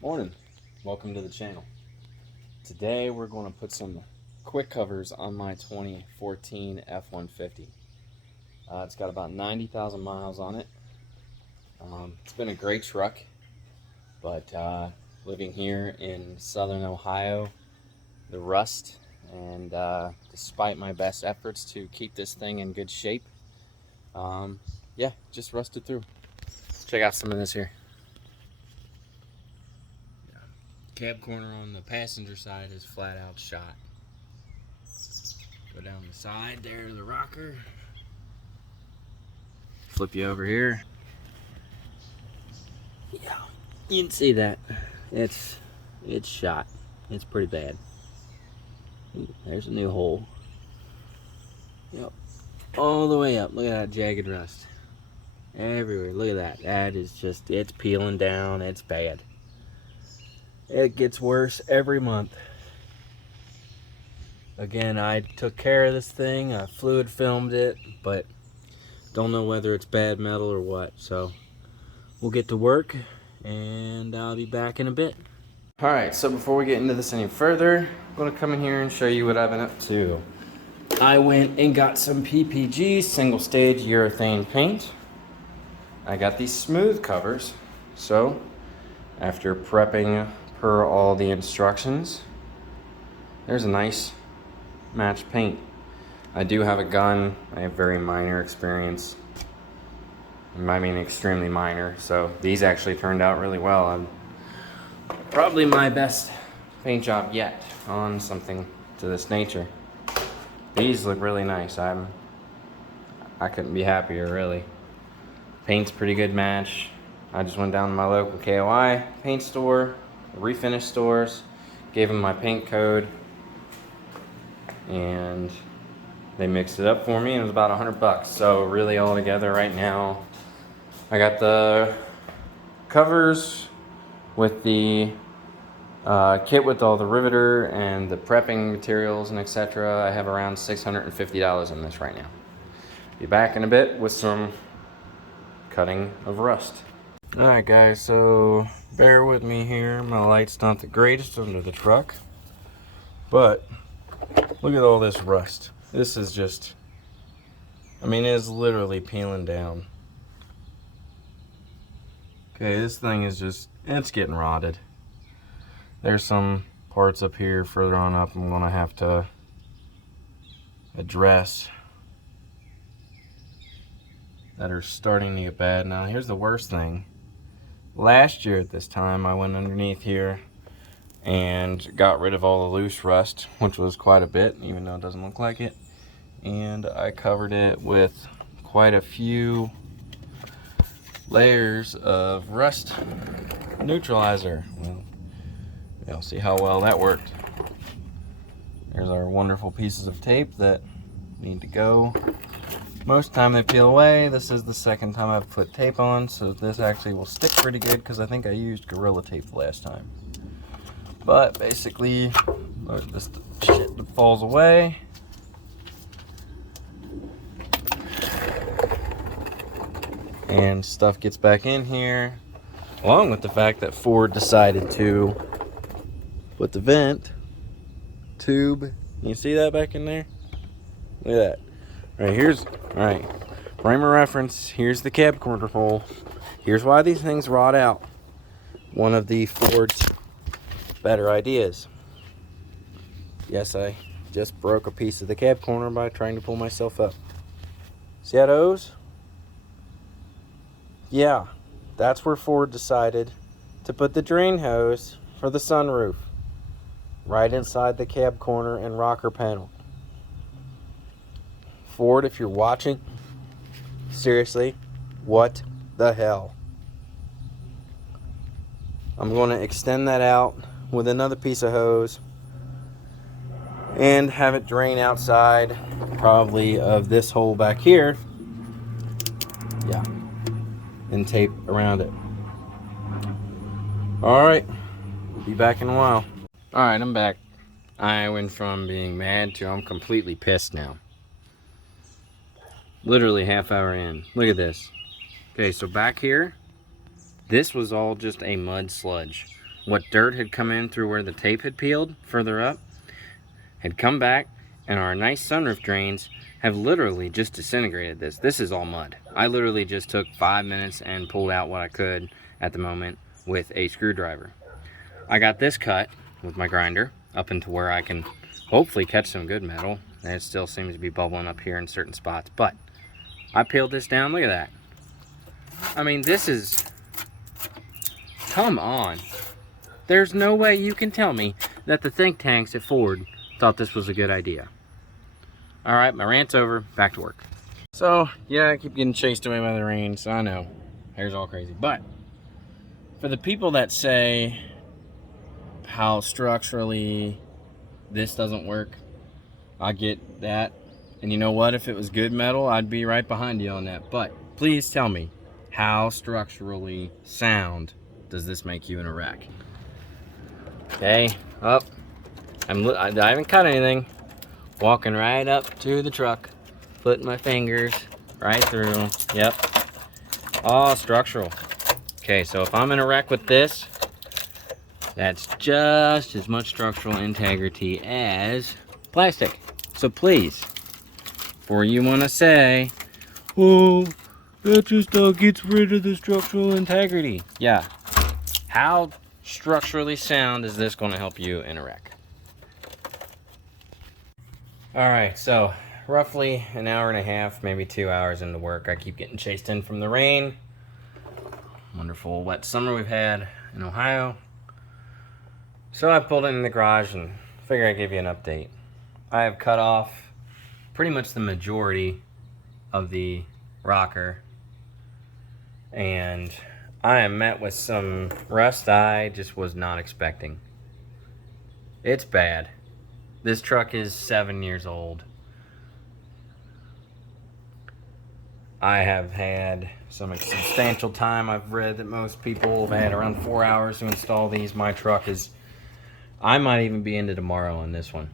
Morning, welcome to the channel. Today we're going to put some quick covers on my 2014 F-150. It's got about 90,000 miles on it. It's been a great truck, but living here in southern Ohio, the rust, and despite my best efforts to keep this thing in good shape, yeah, just rusted through. Let's check out some of this here. Cab corner on the passenger side is flat out shot. Go down the side, there's the rocker. Flip you over here. Yeah, you can see that. It's shot. It's pretty bad. There's a new hole. Yep. All the way up. Look at that jagged rust. Everywhere. Look at that. That is just, it's peeling down. It's bad. It gets worse every month. Again, I took care of this thing. I fluid filmed it, but don't know whether it's bad metal or what. So we'll get to work and I'll be back in a bit. Alright, so before we get into this any further, I'm going to come in here and show you what I've been up to. I went and got some PPG single stage urethane paint. I got these smooth covers. So after prepping per all the instructions, there's a nice match paint. I do have a gun. I have very minor experience. I mean extremely minor. So these actually turned out really well. Probably my best paint job yet on something to this nature. These look really nice. I couldn't be happier, really. Paint's pretty good match. I just went down to my local KOI paint store, refinish stores, gave them my paint code, and they mixed it up for me, and it was about $100. So really all together right now, I got the covers with the kit with all the riveter and the prepping materials and etc. I have around $650 in this right now. Be back in a bit with some cutting of rust. Alright guys, so bear with me here. My light's not the greatest under the truck, but look at all this rust. This is just, I mean, it is literally peeling down. Okay, this thing is just, it's getting rotted. There's some parts up here further on up I'm gonna have to address that are starting to get bad. Now here's the worst thing. Last year at this time I went underneath here and got rid of all the loose rust, which was quite a bit, even though it doesn't look like it. And I covered it with quite a few layers of rust neutralizer. Well, you'll see how well that worked. There's our wonderful pieces of tape that need to go. Most time they peel away. This is the second time I've put tape on, so this actually will stick pretty good because I think I used Gorilla Tape last time. But basically, this shit that falls away. And stuff gets back in here, along with the fact that Ford decided to put the vent tube. You see that back in there? Look at that. Right, here's, alright, frame of reference, here's the cab corner hole. Here's why these things rot out. One of the Ford's better ideas. Yes, I just broke a piece of the cab corner by trying to pull myself up. See how those? Yeah, that's where Ford decided to put the drain hose for the sunroof. Right inside the cab corner and rocker panel. Ford, if you're watching, seriously, what the hell? I'm going to extend that out with another piece of hose and have it drain outside, probably of this hole back here. Yeah, and tape around it. Alright, be back in a while. Alright, I'm back. I went from being mad to I'm completely pissed now. Literally half hour in. Look at this. Okay, so back here, this was all just a mud sludge. what dirt had come in through where the tape had peeled further up had come back, and our nice sunroof drains have literally just disintegrated this. This is all mud. I literally just took 5 minutes and pulled out what I could at the moment with a screwdriver. I got this cut with my grinder up into where I can hopefully catch some good metal. And it still seems to be bubbling up here in certain spots, but I peeled this down. Look at that. I mean, this is, come on. There's no way you can tell me that the think tanks at Ford thought this was a good idea. All right, my rant's over, back to work. So yeah, I keep getting chased away by the rain, so I know, hair's all crazy. But for the people that say how structurally this doesn't work, I get that. And you know what, if it was good metal, I'd be right behind you on that. But please tell me, how structurally sound does this make you in a wreck? Okay, up. I haven't cut anything. Walking right up to the truck, putting my fingers right through. Yep. All structural. Okay, so if I'm in a wreck with this, that's just as much structural integrity as plastic. So please, before you want to say, oh, that just gets rid of the structural integrity. Yeah. How structurally sound is this going to help you in a wreck? Alright, so roughly an hour and a half, maybe 2 hours into work. I keep getting chased in from the rain. Wonderful wet summer we've had in Ohio. So I pulled it in the garage and figured I'd give you an update. I have cut off pretty much the majority of the rocker, and I am met with some rust I just was not expecting. It's bad. This truck is 7 years old. I have had some substantial time. I've read that most people have had around 4 hours to install these. My truck is, I might even be into tomorrow on this one.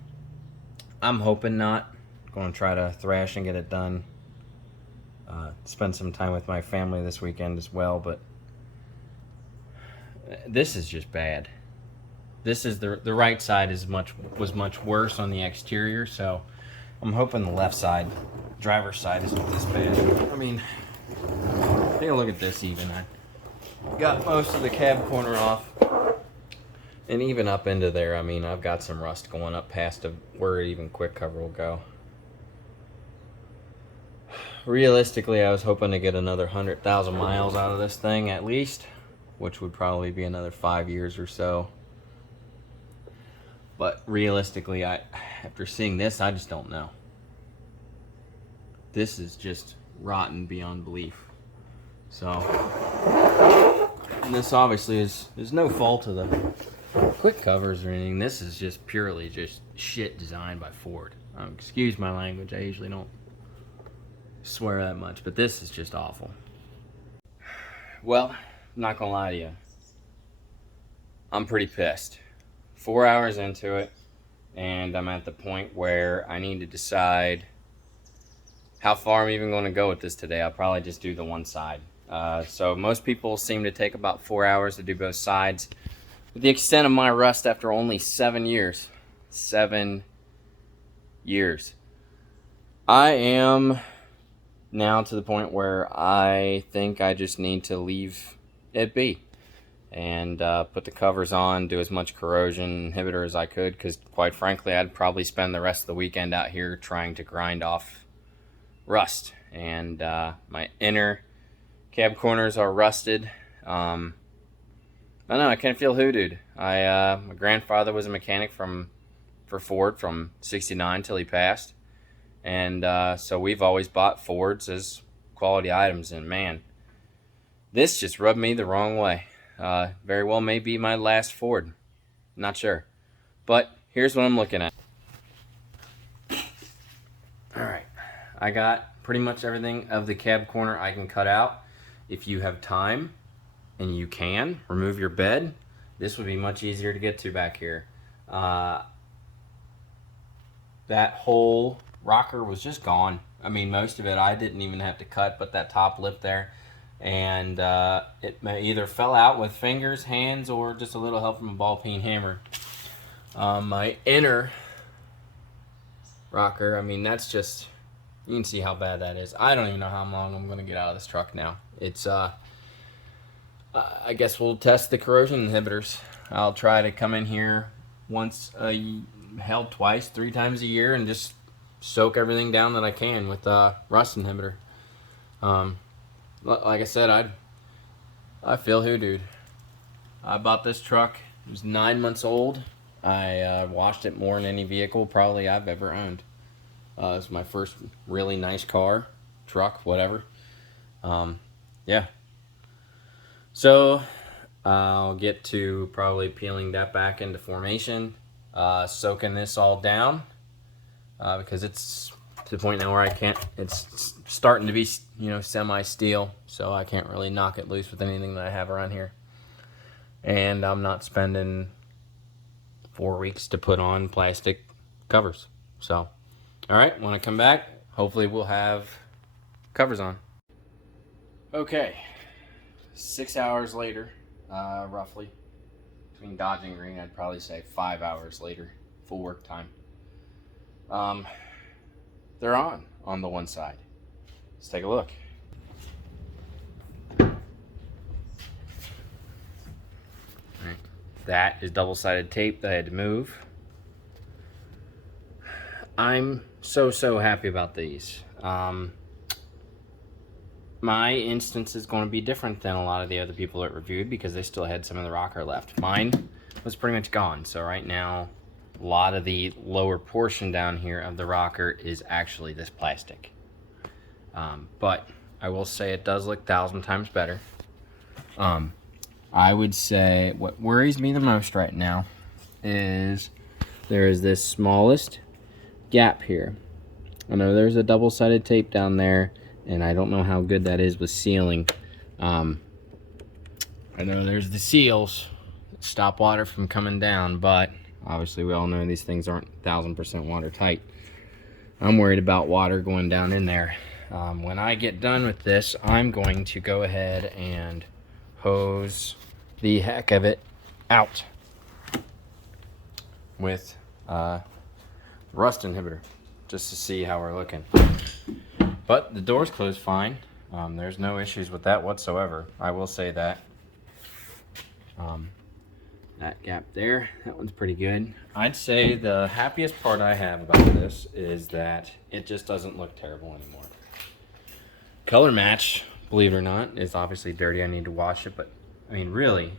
I'm hoping not. Going to try to thrash and get it done. Spend some time with my family this weekend as well, but this is just bad. This is the right side was much worse on the exterior, so I'm hoping the left side, driver's side, isn't this bad. I mean, take a look at this even. I got most of the cab corner off, and even up into there, I mean, I've got some rust going up past where even quick cover will go. Realistically, I was hoping to get another 100,000 miles out of this thing at least, which would probably be another 5 years or so. But realistically, after seeing this, I just don't know. This is just rotten beyond belief. So, and this obviously is no fault of the quick covers or anything. This is just purely just shit designed by Ford. Excuse my language. I usually don't swear that much, but this is just awful. Well, I'm not gonna lie to you. I'm pretty pissed. 4 hours into it, and I'm at the point where I need to decide how far I'm even going to go with this today. I'll probably just do the one side. So most people seem to take about 4 hours to do both sides. With the extent of my rust after only 7 years. 7 years. I am now to the point where I think I just need to leave it be. And put the covers on, do as much corrosion inhibitor as I could, because quite frankly, I'd probably spend the rest of the weekend out here trying to grind off rust. And my inner cab corners are rusted. I don't know, I kind of feel hoodooed. My grandfather was a mechanic for Ford from '69 till he passed. And so we've always bought Fords as quality items, and man, this just rubbed me the wrong way. Very well may be my last Ford. Not sure. But here's what I'm looking at. Alright. I got pretty much everything of the cab corner I can cut out. If you have time, and you can, remove your bed. This would be much easier to get to back here. That whole rocker was just gone. I mean, most of it I didn't even have to cut, but that top lip there. and it may either fell out with fingers, hands, or just a little help from a ball peen hammer. My inner rocker, I mean, that's just, you can see how bad that is. I don't even know how long I'm going to get out of this truck now. It's I guess we'll test the corrosion inhibitors. I'll try to come in here once twice, 3 times a year, and just soak everything down that I can with rust inhibitor. Like I said, I feel hoodooed. I bought this truck. It was 9 months old. I washed it more than any vehicle probably I've ever owned. It was my first really nice car, truck, whatever. Yeah. So I'll get to probably peeling that back into formation, soaking this all down, because it's to the point now where I can't, it's starting to be, you know, semi-steel, so I can't really knock it loose with anything that I have around here. And I'm not spending 4 weeks to put on plastic covers. So, all right, when I come back, hopefully we'll have covers on. Okay, 6 hours later, roughly. Between dodging and green, I'd probably say 5 hours later, full work time. They're on the one side. Let's take a look. Right. That is double-sided tape that I had to move. I'm so happy about these. My instance is going to be different than a lot of the other people that reviewed because they still had some of the rocker left. Mine was pretty much gone, so right now a lot of the lower portion down here of the rocker is actually this plastic. But I will say it does look 1,000 times better. I would say what worries me the most right now is there is this smallest gap here. I know there's a double-sided tape down there, and I don't know how good that is with sealing. I know there's the seals that stop water from coming down, but obviously we all know these things aren't 1,000% watertight. I'm worried about water going down in there. When I get done with this, I'm going to go ahead and hose the heck of it out with rust inhibitor just to see how we're looking. But the door's closed fine. There's no issues with that whatsoever. I will say that. That gap there, that one's pretty good. I'd say the happiest part I have about this is that it just doesn't look terrible anymore. Color match, believe it or not, is obviously dirty. I need to wash it, but I mean, really,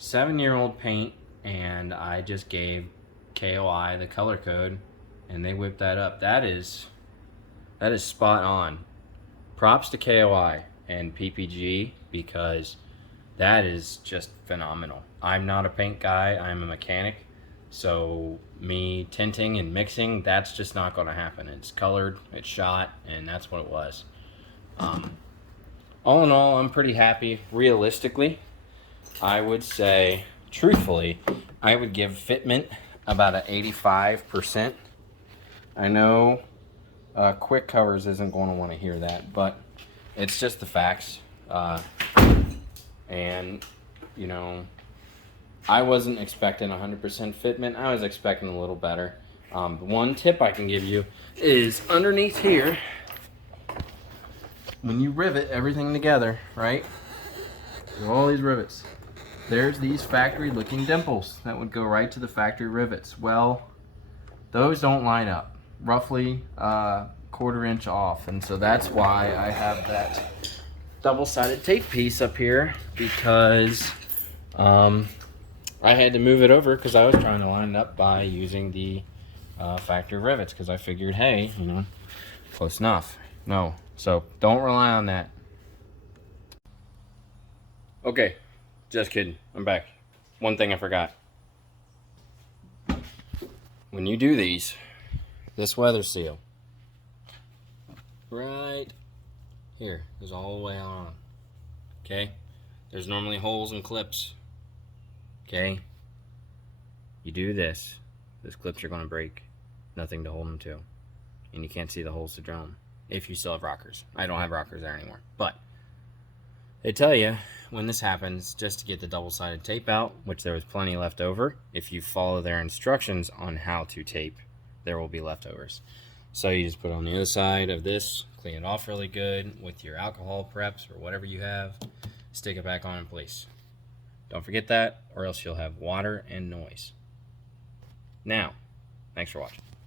7-year-old paint, and I just gave KOI the color code, and they whipped that up. That is spot on. Props to KOI and PPG because that is just phenomenal. I'm not a paint guy, I'm a mechanic, so me tinting and mixing, that's just not going to happen. It's colored, it's shot, and that's what it was. All in all, I'm pretty happy. Realistically, I would say, truthfully, I would give fitment about an 85%. I know Quick Covers isn't going to want to hear that, but it's just the facts. And, you know, I wasn't expecting 100% fitment. I was expecting a little better. One tip I can give you is underneath here, when you rivet everything together, right? All these rivets. There's these factory looking dimples that would go right to the factory rivets. Well, those don't line up. Roughly quarter inch off, and so that's why I have that double-sided tape piece up here, because I had to move it over because I was trying to line it up by using the factory rivets, because I figured, hey, you know, close enough. No, so don't rely on that. Okay, just kidding, I'm back. One thing I forgot. When you do these, this weather seal right here is all the way on. Okay, there's normally holes and clips. Okay, you do this, those clips are going to break. Nothing to hold them to, and you can't see the holes to drill them if you still have rockers. I don't have rockers there anymore, but They tell you when this happens just to get the double-sided tape out, which there was plenty left over. If you follow their instructions on how to tape, there will be leftovers. So you just put it on the other side of this, clean it off really good with your alcohol preps or whatever you have, stick it back on in place. Don't forget that, or else you'll have water and noise. Now, thanks for watching.